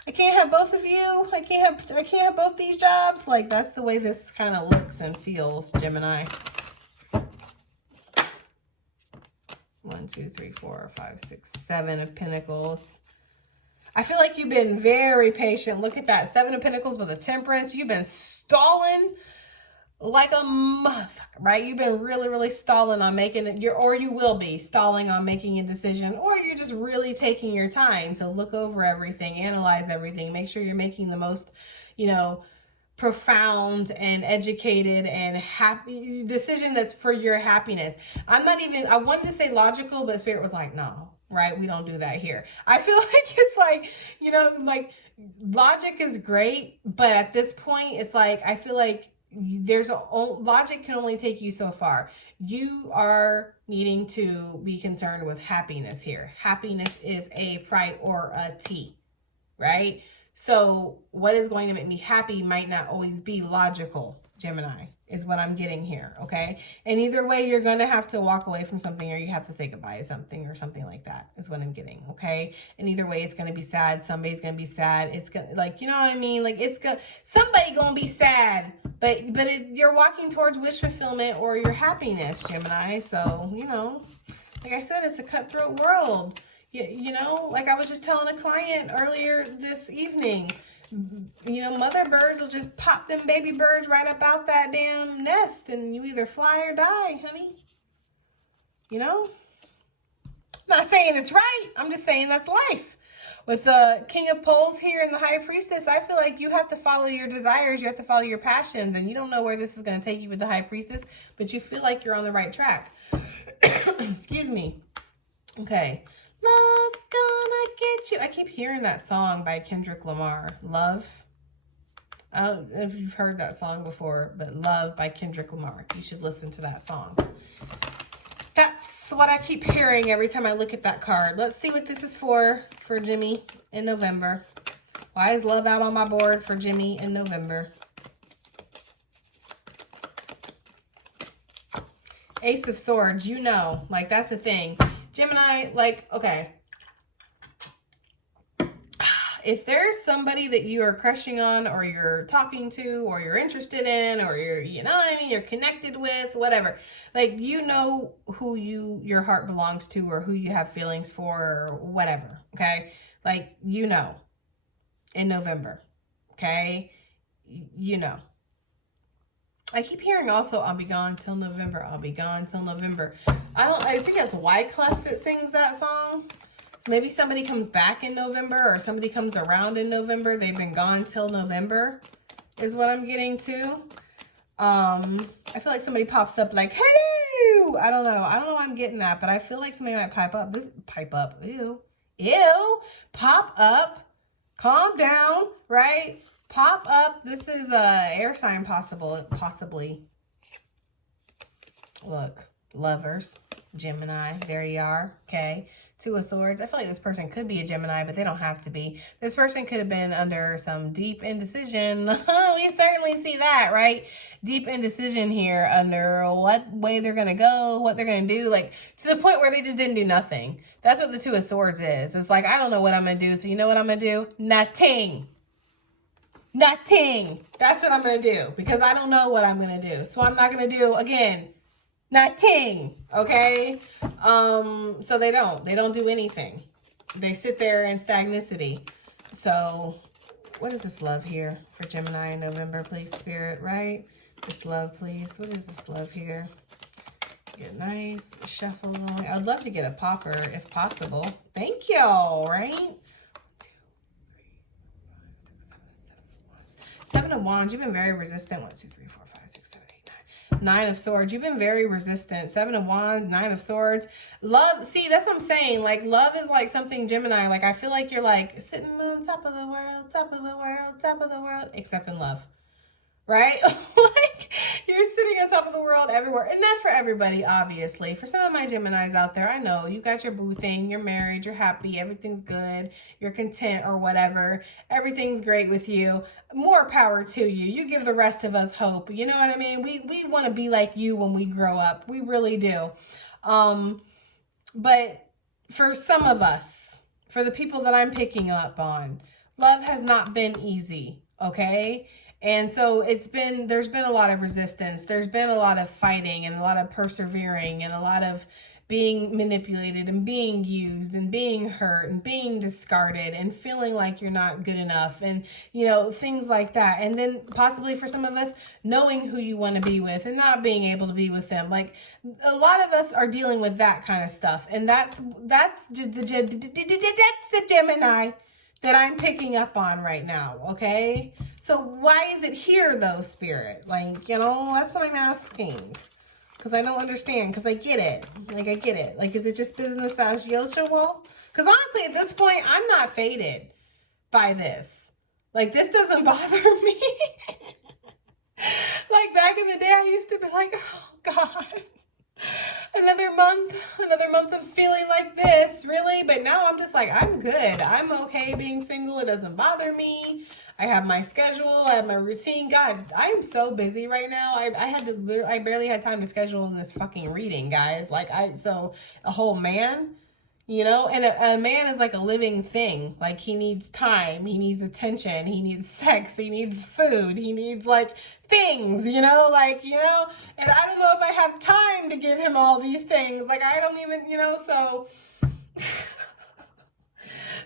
I can't have both of you. I can't have both these jobs. Like, that's the way this kind of looks and feels, Gemini. 1, 2, 3, 4, 5, 6, 7 of Pentacles. I feel like you've been very patient. Look at that. 7 of Pentacles with a Temperance. You've been stalling like a motherfucker, right? You've been really, really stalling on making it, or you will be stalling on making a decision, or you're just really taking your time to look over everything, analyze everything, make sure you're making the most, you know, profound and educated and happy decision that's for your happiness. I wanted to say logical, but Spirit was like, no, right? We don't do that here. I feel like it's like, you know, logic is great, but at this point, it's like, I feel like logic can only take you so far. You are needing to be concerned with happiness here. Happiness is a priority, right? So what is going to make me happy might not always be logical, Gemini, is what I'm getting here, okay? And either way, you're going to have to walk away from something, or you have to say goodbye to something, or something like that is what I'm getting, okay? And either way, it's going to be sad. Somebody's going to be sad. It's going to, like, you know what I mean? Like, somebody going to be sad, but you're walking towards wish fulfillment or your happiness, Gemini. So, you know, like I said, it's a cutthroat world. You know, like I was just telling a client earlier this evening, you know, mother birds will just pop them baby birds right up out that damn nest, and you either fly or die, honey. You know? I'm not saying it's right. I'm just saying that's life. With the King of Poles here and the High Priestess, I feel like you have to follow your desires. You have to follow your passions. And you don't know where this is going to take you with the High Priestess, but you feel like you're on the right track. Excuse me. Okay. Love's gonna get you. I keep hearing that song by Kendrick Lamar. Love. I don't know if you've heard that song before, but Love by Kendrick Lamar. You should listen to that song. That's what I keep hearing every time I look at that card. Let's see what this is for Jimmy in November. Why is love out on my board for Jimmy in November? Ace of Swords, you know, like that's the thing. Gemini, like, okay. If there's somebody that you are crushing on, or you're talking to, or you're interested in, or you're, you know what I mean, you're connected with, whatever. Like, you know who your heart belongs to, or who you have feelings for, or whatever, okay? Like, you know, in November, okay? You know. I keep hearing also, I'll be gone till November. I'll be gone till November. I think that's Wyclef that sings that song. Maybe somebody comes back in November, or somebody comes around in November. They've been gone till November is what I'm getting to. I feel like somebody pops up like, hey, I don't know why I'm getting that, but I feel like somebody might pipe up. Ew, pop up, calm down, right? Pop up. This is a air sign possibly. Look, Lovers, Gemini, there you are, okay? Two of Swords. I feel like this person could be a Gemini, but they don't have to be. This person could have been under some deep indecision. We certainly see that, right? Deep indecision here under what way they're going to go, what they're going to do, like to the point where they just didn't do nothing. That's what the Two of Swords is. It's like, I don't know what I'm going to do, so you know what I'm going to do? Nothing. Nothing. That's what I'm going to do because I don't know what I'm going to do. So I'm not going to do, again, nothing, okay? So they don't do anything. They sit there in stagnicity. So what is this love here for Gemini in November, please, Spirit, right? This love, please. What is this love here? Get nice shuffle going. I'd love to get a popper if possible. Thank you, right? 7 of Wands, you've been very resistant. 1, 2, 3, 4, 5, 6, 7, 8, 9. 9 of Swords, you've been very resistant. 7 of Wands, 9 of Swords. Love, see, that's what I'm saying. Like, love is like something Gemini. Like, I feel like you're like sitting on top of the world, top of the world, top of the world, except in love. Right? Like, you're sitting on top of the world everywhere. And not for everybody, obviously. For some of my Geminis out there, I know you got your boo thing, you're married, you're happy, everything's good, you're content or whatever. Everything's great with you. More power to you. You give the rest of us hope. You know what I mean? We want to be like you when we grow up. We really do. But for some of us, for the people that I'm picking up on, love has not been easy, okay? And so there's been a lot of resistance. There's been a lot of fighting and a lot of persevering and a lot of being manipulated and being used and being hurt and being discarded and feeling like you're not good enough and, you know, things like that. And then possibly for some of us, knowing who you want to be with and not being able to be with them. Like, a lot of us are dealing with that kind of stuff. And that's the Gemini that I'm picking up on right now, okay? So why is it here, though, Spirit? Like, you know, that's what I'm asking. Because I don't understand. Because I get it. Like, I get it. Like, is it just business as usual? Because honestly, at this point, I'm not faded by this. Like, this doesn't bother me. Like, back in the day, I used to be like, oh, God. Another month of feeling like this, really? But now I'm just like, I'm good. I'm okay being single. It doesn't bother me. I have my schedule. I have my routine. God, I am so busy right now. I barely had time to schedule in this fucking reading, guys. Like, so a whole man, you know, and a man is like a living thing. Like, he needs time, he needs attention, he needs sex, he needs food, he needs like things, you know, like, you know, and I don't know if I have time to give him all these things. Like, I don't even, you know, so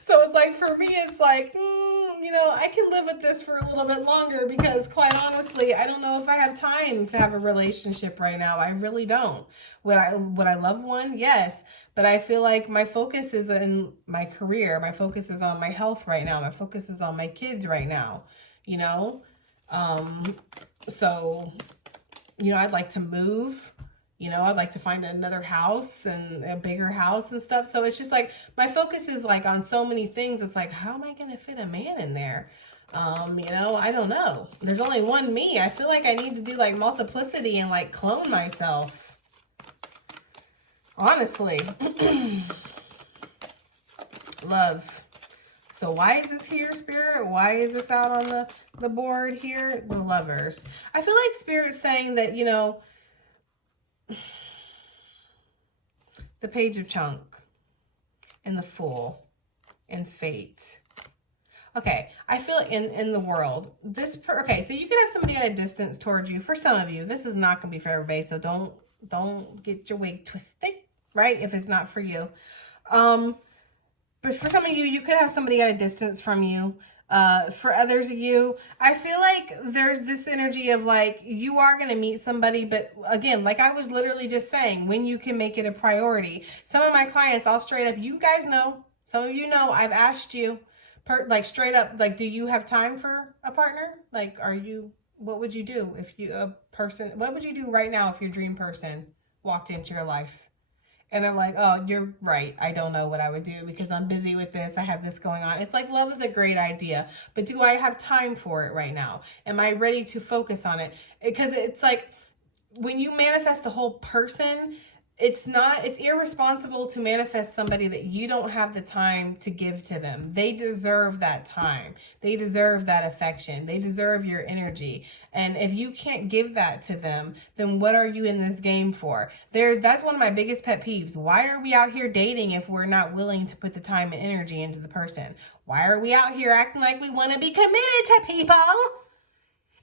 so it's like, for me, it's like, you know, I can live with this for a little bit longer because, quite honestly, I don't know if I have time to have a relationship right now. I really don't. Would I love one? Yes. But I feel like my focus is in my career. My focus is on my health right now. My focus is on my kids right now, you know? So, you know, I'd like to move. You know, I'd like to find another house and a bigger house and stuff. So it's just like, my focus is like on so many things. It's like, how am I going to fit a man in there? You know, I don't know. There's only one me. I feel like I need to do like multiplicity and like clone myself. Honestly. Love. So why is this here, Spirit? Why is this out on the board here? The Lovers. I feel like Spirit's saying that, you know, the Page of Chunk and the Fool and Fate. Okay, I feel in the world, okay, so you could have somebody at a distance towards you. For some of you, this is not going to be for everybody, so don't get your wig twisted, right, if it's not for you. But for some of you, you could have somebody at a distance from you. For others of you, I feel like there's this energy of like, you are going to meet somebody, but again, like I was literally just saying, when you can make it a priority. Some of my clients, I'll straight up, you guys know, some of you know, I've asked you, like straight up, like, do you have time for a partner? Like, what would you do if what would you do right now if your dream person walked into your life? And they're like, oh, you're right. I don't know what I would do because I'm busy with this. I have this going on. It's like, love is a great idea, but do I have time for it right now? Am I ready to focus on it? Because it's like, when you manifest a whole person, it's irresponsible to manifest somebody that you don't have the time to give to them. They deserve that time. They deserve that affection. They deserve your energy. And if you can't give that to them, then what are you in this game for? That's one of my biggest pet peeves. Why are we out here dating if we're not willing to put the time and energy into the person? Why are we out here acting like we want to be committed to people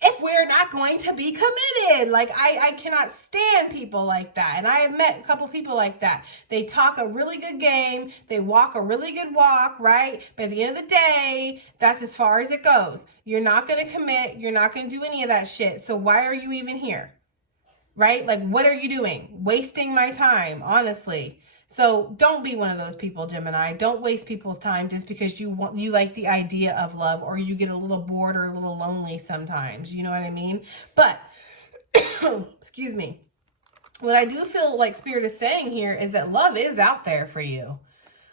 if we're not going to be committed? Like, I cannot stand people like that. And I have met a couple people like that. They talk a really good game. They walk a really good walk, right? But at the end of the day, that's as far as it goes. You're not going to commit. You're not going to do any of that shit. So why are you even here? Right? Like, what are you doing? Wasting my time, honestly. So don't be one of those people, Gemini. Don't waste people's time just because you like the idea of love, or you get a little bored or a little lonely sometimes. You know what I mean? But, excuse me. What I do feel like Spirit is saying here is that love is out there for you.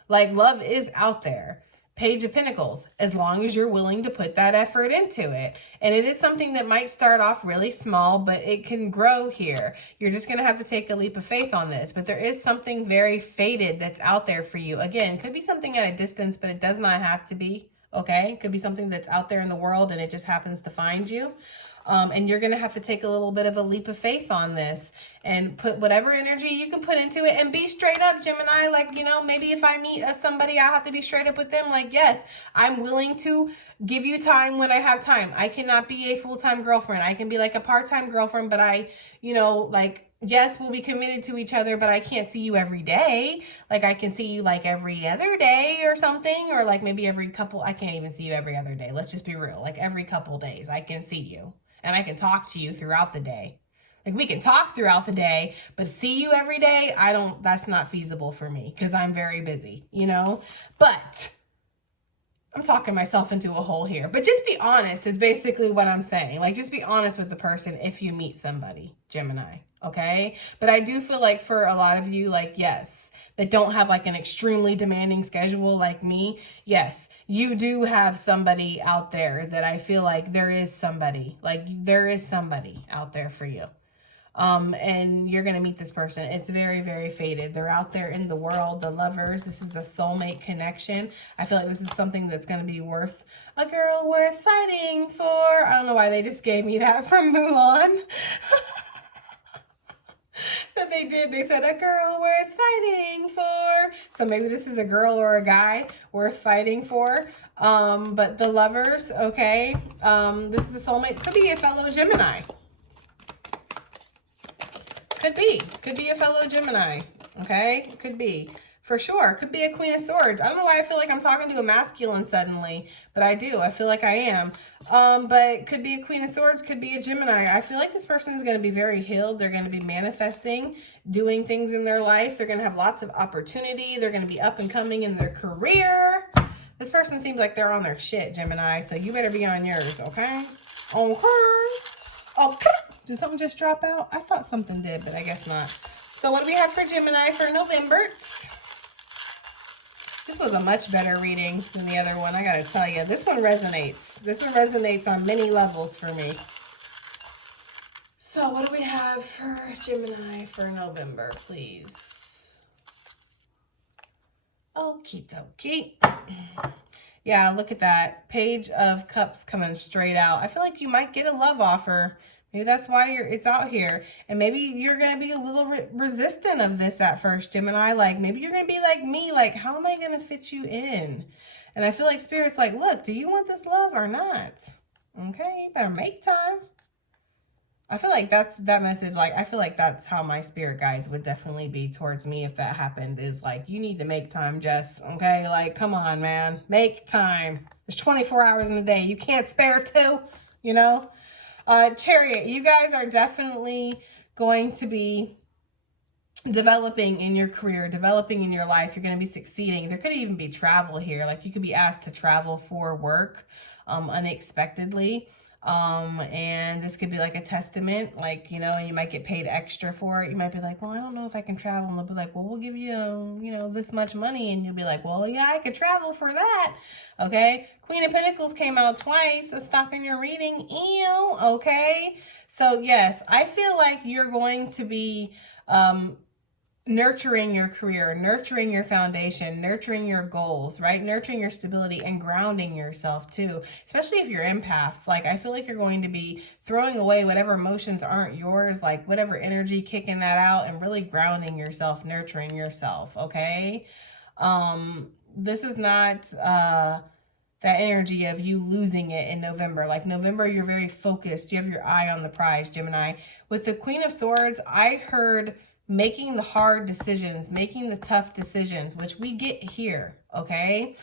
Like, love is out there. Page of Pinnacles, as long as you're willing to put that effort into it. And it is something that might start off really small, but it can grow here. You're just going to have to take a leap of faith on this. But there is something very fated that's out there for you. Again, could be something at a distance, but it does not have to be. Okay? It could be something that's out there in the world and it just happens to find you. And you're going to have to take a little bit of a leap of faith on this and put whatever energy you can put into it and be straight up, Gemini. Like, you know, maybe if I meet somebody, I have to be straight up with them. Like, yes, I'm willing to give you time when I have time. I cannot be a full-time girlfriend. I can be like a part-time girlfriend, but I, you know, like, yes, we'll be committed to each other, but I can't see you every day. Like, I can see you like every other day or something, or like maybe every couple. I can't even see you every other day. Let's just be real. Like, every couple days I can see you. And I can talk to you throughout the day. Like, we can talk throughout the day, but see you every day, that's not feasible for me because I'm very busy, you know? But I'm talking myself into a hole here. But just be honest is basically what I'm saying. Like, just be honest with the person if you meet somebody, Gemini. Okay? But I do feel like for a lot of you, like, yes, that don't have like an extremely demanding schedule like me, yes, you do have somebody out there that I feel like there is somebody out there for you. And you're going to meet this person. It's very, very fated. They're out there in the world, the lovers. This is a soulmate connection. I feel like this is something that's going to be worth a girl worth fighting for. I don't know why they just gave me that from Mulan. But they did. They said a girl worth fighting for. So maybe this is a girl or a guy worth fighting for. But the lovers, okay. This is a soulmate. Could be a fellow Gemini. Could be a fellow Gemini. Okay. Could be. For sure. Could be a Queen of Swords. I don't know why I feel like I'm talking to a masculine suddenly, but I do. I feel like I am. But could be a Queen of Swords, could be a Gemini. I feel like this person is going to be very healed. They're going to be manifesting, doing things in their life. They're going to have lots of opportunity. They're going to be up and coming in their career. This person seems like they're on their shit, Gemini, so you better be on yours, okay? Okay. Did something just drop out? I thought something did, but I guess not. So what do we have for Gemini for November? This was a much better reading than the other one, I gotta tell you. This one resonates. This one resonates on many levels for me. So what do we have for Gemini for November, please? Okie dokie. Yeah, look at that. Page of Cups coming straight out. I feel like you might get a love offer. Maybe that's why it's out here. And maybe you're going to be a little resistant of this at first, Gemini. Like, maybe you're going to be like me. Like, how am I going to fit you in? And I feel like Spirit's like, look, do you want this love or not? Okay, you better make time. I feel like that's that message. Like, I feel like that's how my spirit guides would definitely be towards me if that happened, is like, you need to make time, Jess. Okay, like, come on, man. Make time. There's 24 hours in a day. You can't spare 2, you know? Chariot, you guys are definitely going to be developing in your career, developing in your life. You're going to be succeeding. There could even be travel here. Like, you could be asked to travel for work unexpectedly. And this could be like a testament, like, you know, and you might get paid extra for it. You might be like, well, I don't know if I can travel. And they'll be like, well, we'll give you, you know, this much money. And you'll be like, well, yeah, I could travel for that. Okay. Queen of Pentacles came out twice. That's stopping your reading. Ew. Okay. So yes, I feel like you're going to be, nurturing your career, nurturing your foundation, nurturing your goals, right? Nurturing your stability and grounding yourself too, especially if you're empaths. Like, I feel like you're going to be throwing away whatever emotions aren't yours, like whatever energy, kicking that out and really grounding yourself, nurturing yourself, okay? This is not that energy of you losing it in November. Like November, you're very focused. You have your eye on the prize, Gemini. With the Queen of Swords, I heard making the hard decisions, making the tough decisions, which we get here, okay?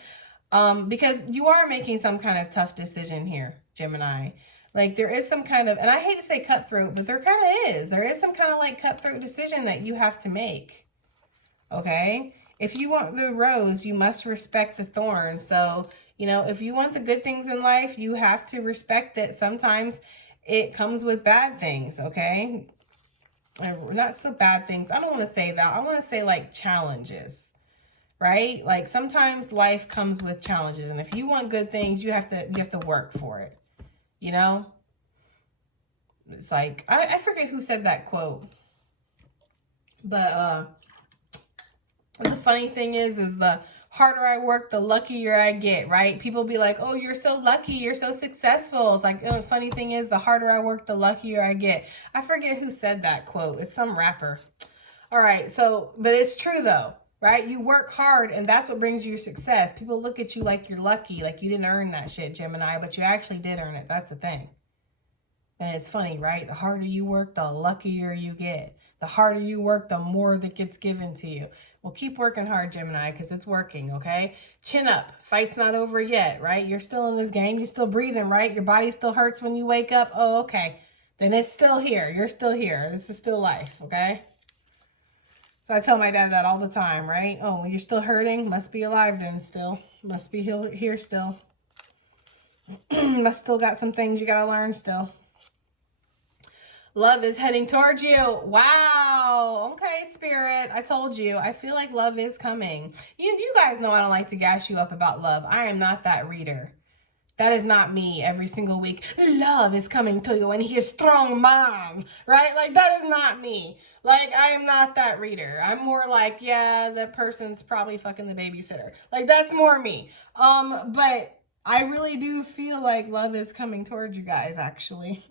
Because you are making some kind of tough decision here, Gemini. Like there is some kind of, and I hate to say cutthroat, but there kind of is. There is some kind of like cutthroat decision that you have to make, okay? If you want the rose, you must respect the thorn. So, you know, if you want the good things in life, you have to respect that sometimes it comes with bad things, okay? Not so bad things. I don't want to say that. I want to say like challenges, right? Like sometimes life comes with challenges, and if you want good things, you have to work for it. You know, it's like I forget who said that quote, but the funny thing is the harder I work, the luckier I get, right? People be like, oh, you're so lucky, you're so successful. It's like, oh, the funny thing is the harder I work, the luckier I get. I forget who said that quote. It's some rapper. All right, so, but it's true though, right? You work hard and that's what brings you success. People look at you like you're lucky, like you didn't earn that shit, Gemini, but you actually did earn it. That's the thing. And it's funny, right? The harder you work, the luckier you get. The harder you work, the more that gets given to you. Well, keep working hard, Gemini, because it's working, okay? Chin up. Fight's not over yet, right? You're still in this game. You're still breathing, right? Your body still hurts when you wake up. Oh, okay. Then it's still here. You're still here. This is still life, okay? So I tell my dad that all the time, right? Oh, you're still hurting? Must be alive then still. Must be here still. Must still got some things you got to learn still. Love is heading towards you. Wow. Okay, Spirit. I told you. I feel like love is coming. You guys know I don't like to gas you up about love. I am not that reader. That is not me every single week. Love is coming to you and he is strong man. Right? Like, that is not me. Like, I am not that reader. I'm more like, yeah, that person's probably fucking the babysitter. Like, that's more me. But I really do feel like love is coming towards you guys, actually.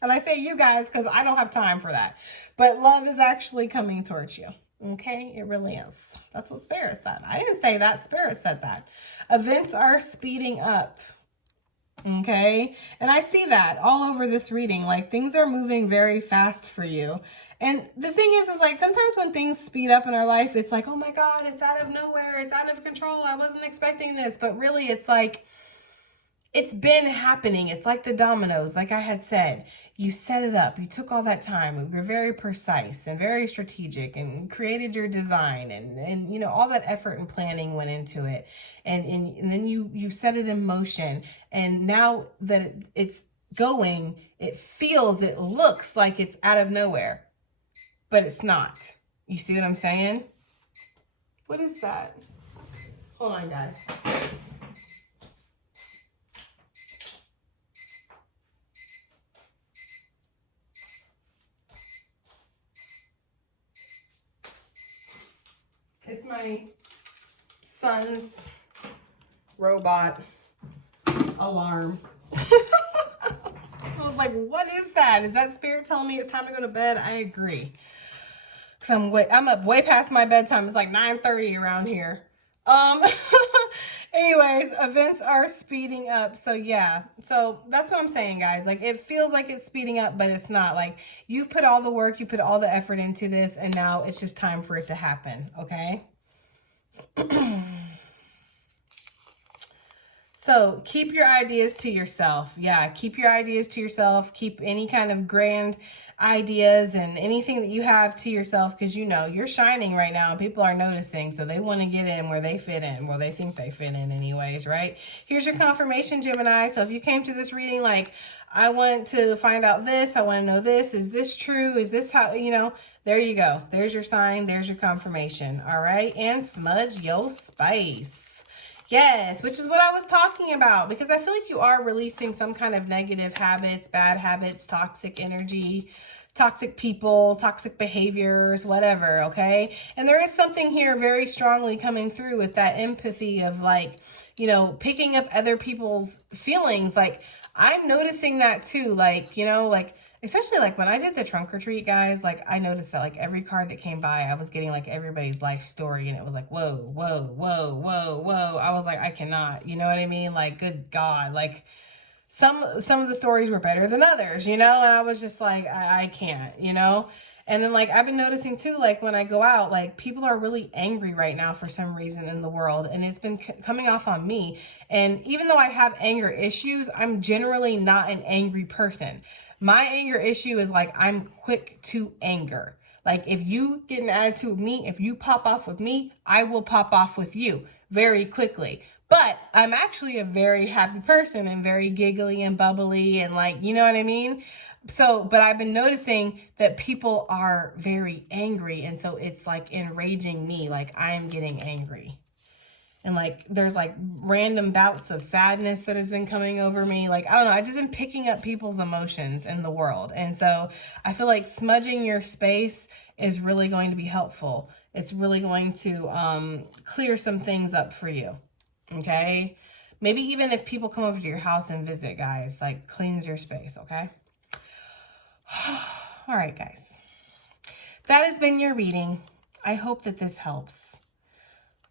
And I say you guys because I don't have time for that. But love is actually coming towards you. Okay? It really is. That's what Spirit said. I didn't say that. Spirit said that. Events are speeding up. Okay? And I see that all over this reading. Like, things are moving very fast for you. And the thing is like, sometimes when things speed up in our life, it's like, oh my God, it's out of nowhere. It's out of control. I wasn't expecting this. But really, it's like, it's been happening. It's like the dominoes, like I had said. You set it up. You took all that time. You were very precise and very strategic and created your design. And you know, all that effort and planning went into it. And then you set it in motion. And now that it's going, it feels, it looks like it's out of nowhere. But it's not. You see what I'm saying? What is that? Hold on, guys. It's my son's robot alarm. I was like, what is that? Is that Spirit telling me it's time to go to bed? I agree. Because I'm up way past my bedtime. It's like 9:30 around here. Anyways, events are speeding up. So yeah, so that's what I'm saying, guys. Like, it feels like it's speeding up, but it's not. Like, you've put all the work, you put all the effort into this, and now it's just time for it to happen, okay? So keep your ideas to yourself. Yeah, keep your ideas to yourself. Keep any kind of grand ideas and anything that you have to yourself, because you know you're shining right now. People are noticing, so they want to get in where they fit in. Well, they think they fit in anyways, right? Here's your confirmation, Gemini. So if you came to this reading like, I want to find out this, I want to know this, is this true? Is this how, you know, there you go. There's your sign. There's your confirmation. All right. And smudge your space. Yes, which is what I was talking about, because I feel like you are releasing some kind of negative habits, bad habits, toxic energy, toxic people, toxic behaviors, whatever, okay? And there is something here very strongly coming through with that empathy of like, you know, picking up other people's feelings. Like, I'm noticing that too. Like, you know, like, especially like when I did the trunk or treat, guys, like I noticed that like every card that came by, I was getting like everybody's life story, and it was like, whoa, whoa, whoa, whoa, whoa. I was like, I cannot, you know what I mean? Like, good God, like some of the stories were better than others, you know? And I was just like, I can't, you know? And then like I've been noticing too, like when I go out, like people are really angry right now for some reason in the world, and it's been coming off on me. And even though I have anger issues, I'm generally not an angry person. My anger issue is like I'm quick to anger. Like if you get an attitude with me, if you pop off with me, I will pop off with you very quickly. But I'm actually a very happy person and very giggly and bubbly and like, you know what I mean? So, but I've been noticing that people are very angry, and so it's like enraging me, like I'm getting angry. And like there's like random bouts of sadness that has been coming over me. Like, I don't know, I just been picking up people's emotions in the world. And so I feel like smudging your space is really going to be helpful. It's really going to clear some things up for you. Okay? Maybe even if people come over to your house and visit, guys, like cleanse your space, okay? All right, guys. That has been your reading. I hope that this helps.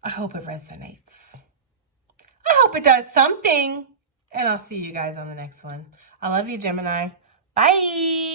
I hope it resonates. I hope it does something. And I'll see you guys on the next one. I love you, Gemini. Bye.